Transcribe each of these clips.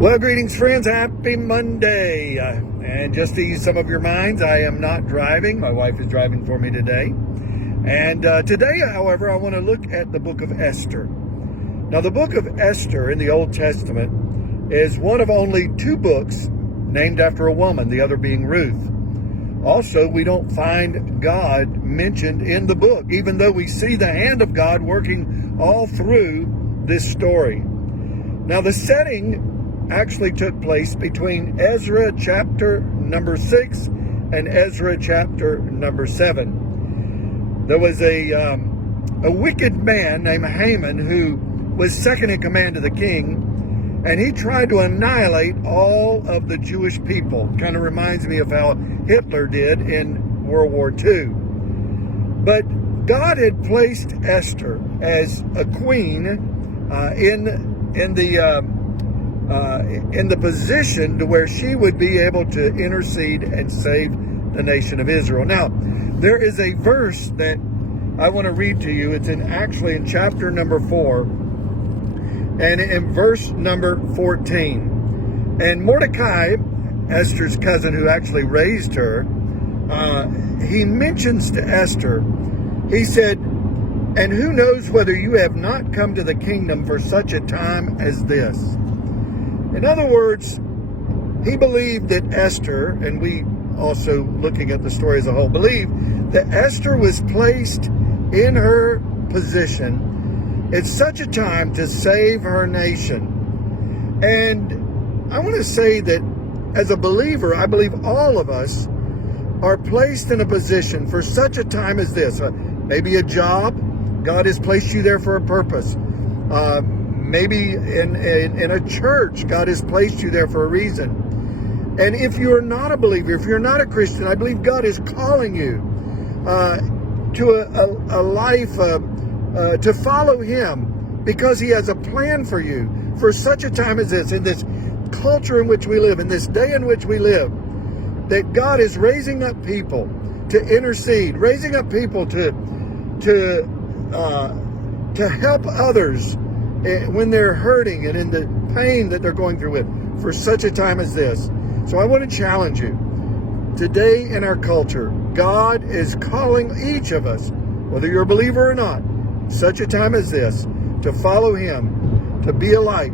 Well, greetings, friends. Happy Monday. And just to ease some of your minds, I am not driving. My wife is driving for me today. And today, however, I want to look at the book of Esther. Now, the book of Esther in the Old Testament is one of only two books named after a woman, the other being Ruth. Also, we don't find God mentioned in the book, even though we see the hand of God working all through this story. Now, the setting actually took place between Ezra chapter number 6 and Ezra chapter number 7. There was a wicked man named Haman who was second in command to the king, and he tried to annihilate all of the Jewish people. Kind of reminds me of how Hitler did in World War II. But God had placed Esther as a queen in the position to where she would be able to intercede and save the nation of Israel. Now, there is a verse that I want to read to you. It's actually in chapter number 4 and in verse number 14. And Mordecai, Esther's cousin who actually raised her, he mentions to Esther, he said, "And who knows whether you have not come to the kingdom for such a time as this?" In other words, he believed that Esther, and we also, looking at the story as a whole, believe that Esther was placed in her position at such a time to save her nation. And I want to say that as a believer, I believe all of us are placed in a position for such a time as this. Maybe a job, God has placed you there for a purpose. Maybe in a church, God has placed you there for a reason. And if you're not a believer, if you're not a Christian, I believe God is calling you to a life to follow Him, because He has a plan for you for such a time as this, in this culture in which we live, in this day in which we live, that God is raising up people to intercede, raising up people to help others when they're hurting and in the pain that they're going through with, for such a time as this. So I want to challenge you. Today in our culture, God is calling each of us, whether you're a believer or not, such a time as this, to follow Him, to be a light,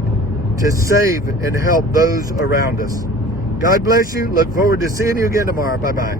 to save and help those around us. God bless you. Look forward to seeing you again tomorrow. Bye-bye.